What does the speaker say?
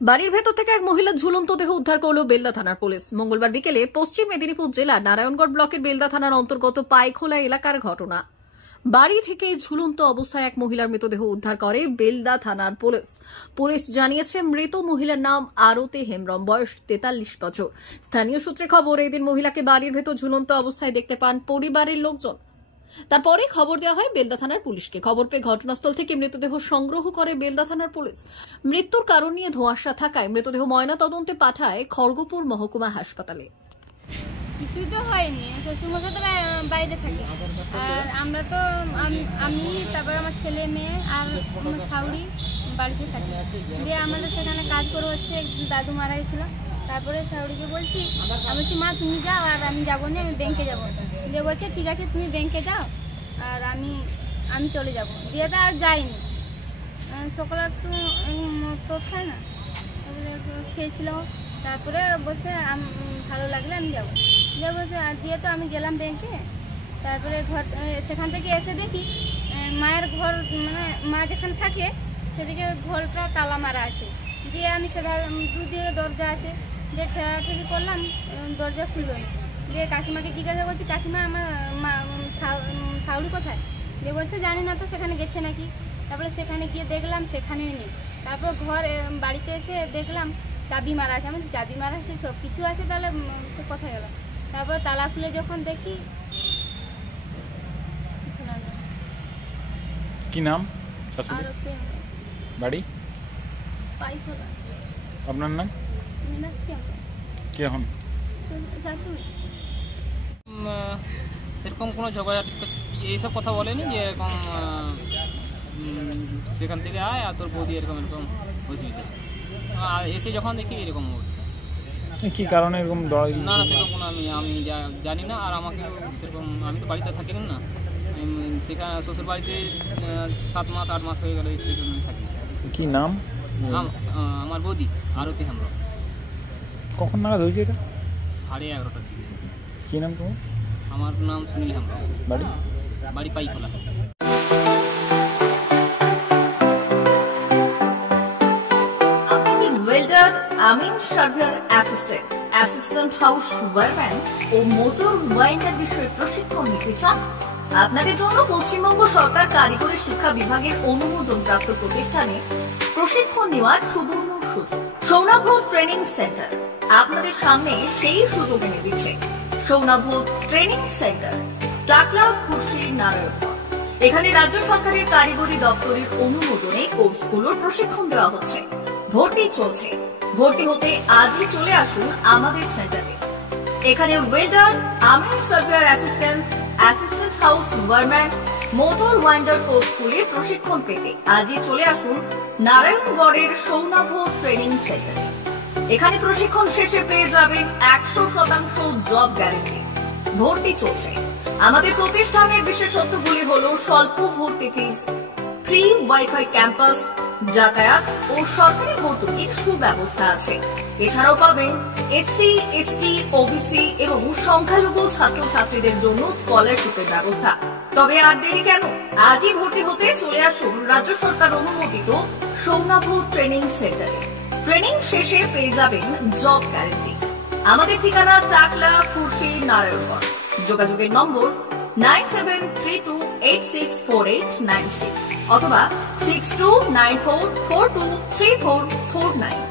বাড়ির ভেতর থেকে এক মহিলার ঝুলন্ত দেহ উদ্ধার করল বেলদা থানার পুলিশ। মঙ্গলবার বিকেলে পশ্চিম মেদিনীপুর জেলার নারায়ণগড় ব্লকের বেলদা থানার অন্তর্গত পাইখোলা এলাকার ঘটনা। বাড়ি থেকে ঝুলন্ত অবস্থায় এক মহিলার মৃতদেহ উদ্ধার করে বেলদা থানার পুলিশ। পুলিশ জানিয়েছে মৃত মহিলার নাম আরতি হেমব্রম, বয়স 43 বছর। স্থানীয় সূত্রে খবর, এদিন মহিলাকে বাড়ির ভেতর ঝুলন্ত অবস্থায় দেখতে পান পরিবারের লোকজন। তারপরে খবর দেওয়া হয় বেলদা থানার পুলিশকে। খবর পেয়ে ঘটনাস্থল থেকে মৃতদেহ সংগ্রহ করে বেলদা থানার পুলিশ। মৃত্যুর কারণ নিয়ে ধোঁয়াশা থাকায় মৃতদেহ ময়না তদন্তে পাঠায় খড়গপুর মহকুমা হাসপাতালে। কিছুই তো হয়নি, শ্বশুরমশাই তো বাইরে থাকে, আর আমরা তো আমি তারপর আমার ছেলে মেয়ে আর শাউরি বাড়িতে থাকি। দিয়ে আমাদের সেখানে কাজ করে হচ্ছে, দাদু মারা গেছিলো। তারপরে শাউরিকে বলছি, আমি বলছি মা তুমি যাও, আর আমি যাবো না, আমি ব্যাংকে যাবো। দিয়ে বলছে ঠিক আছে তুমি ব্যাংকে যাও, আর আমি চলে যাবো। দিয়ে তো আর যাইনি। সকালে একটু তো খায় না, তারপরে খেয়েছিল। তারপরে বলছে ভালো লাগলে আমি যাবো। দিয়ে বলছে দিয়ে তো আমি গেলাম ব্যাংকে। তারপরে সেখান থেকে এসে দেখি মায়ের ঘর, মানে মা যেখানে থাকে সেদিকে ঘরটা তালা মারা আছে। দিয়ে আমি সেটা দুদিকে দরজা আছে, দিয়ে ঠেলাঠেলি করলাম, দরজা খুললো না। দিয়ে কাকিমাকে জিজ্ঞাসা করছি, কাকিমা আমার শাউরি কোথায়? দিয়ে বলছে জানি না তো, সেখানে গেছে নাকি। তারপরে সেখানে গিয়ে দেখলাম সেখানেই নেই। তারপর বাড়িতে এসে দেখলাম চাবি মারা আছে। আমি চাবি মারা আছে, সব কিছু আছে, তাহলে সে কোথায় গেল? তারপর তালা খুলে যখন দেখি। কি নাম? বাড়ি? পাইখোলা। আপনার নাম? কে হন? শাশুড়ি। সেরকম কোনো ঝগড়াঝাটি এইসব কথা বলেনি যে এরকম সেখান থেকে আয় আর তোর বৌদি এরকম অসুবিধা। আর এসে যখন দেখি এরকম কি কারণে এরকম না সেরকম কোনো আমি জানি না। আর আমাকে সেরকম, আমি তো বাড়িতে থাকি না, সেখানে শ্বশুর বাড়িতে 7 মাস 8 মাস হয়ে গেল সেখানে থাকি। কি নাম? আমার বৌদি আরতি হেমব্রম। কখন নাগাদ হয়েছে এটা? 11:30টার দিকে। কি নাম তোমার? আমার নাম সুনীল হেমব্রম। বাড়ি পাইখোলা। ওয়েল্ডার, আমিন সার্ভেয়ার অ্যাসিস্ট্যান্ট হাউস ওয়ারম্যান ও মোটর ওয়াইন্ডার বিষয়ে প্রশিক্ষণ নিতে চান? আপনাদের জন্য পশ্চিমবঙ্গ সরকার কারিগরি শিক্ষা বিভাগের অনুমোদনপ্রাপ্ত প্রতিষ্ঠানে প্রশিক্ষণ নেওয়ার সুবর্ণ সুযোগ। সৌনাভ ট্রেনিং সেন্টার আপনাদের সামনে সেই সুযোগ এনে দিচ্ছে। সৌনাভ ট্রেনিং সেন্টার, টাকলা, খুরশি, নারায়ণগড়। এখানে রাজ্য সরকারের কারিগরি দপ্তরের অনুমোদনে কোর্সগুলোর প্রশিক্ষণ দেওয়া হচ্ছে। ভর্তি চলছে। ভর্তি হতে আজই চলে আসুন আমাদের সেন্টারে। এখানে ওয়েল্ডার, আমিন surveyor assistant house wireman, motor winder কোর্সগুলির প্রশিক্ষণ পেতে আজই চলে আসুন নারায়ণগড়ের সৌনাভ ট্রেনিং সেন্টারে। এখানে প্রশিক্ষণ শেষে পেয়ে যাবেন 100% জব গ্যারেন্টি। ভর্তি চলছে। আমাদের প্রতিষ্ঠানের বিশেষত্বগুলি হলো স্বল্প ভর্তি ফিস, ফ্রি ওয়াইফাই ক্যাম্পাস, যাতায়াত ও সরকারি ভর্তুকির সুব্যবস্থা আছে। এছাড়াও পাবেন এসসি, এসটি, ওবিসি এবং সংখ্যালঘু ছাত্রছাত্রীদের জন্য স্কলারশিপের ব্যবস্থা। তবে আর দেরি কেন? আজই ভর্তি হতে চলে আসুন রাজ্য সরকার অনুমোদিত সৌনাভ ট্রেনিং সেন্টারে। ট্রেনিং শেষে পেয়ে যাবেন জব গ্যারেন্টি। আমাদের ঠিকানা টাকলা, খুরশি, নারায়ণগড়। যোগাযোগের নম্বর 9732864896 অথবা 6294423449।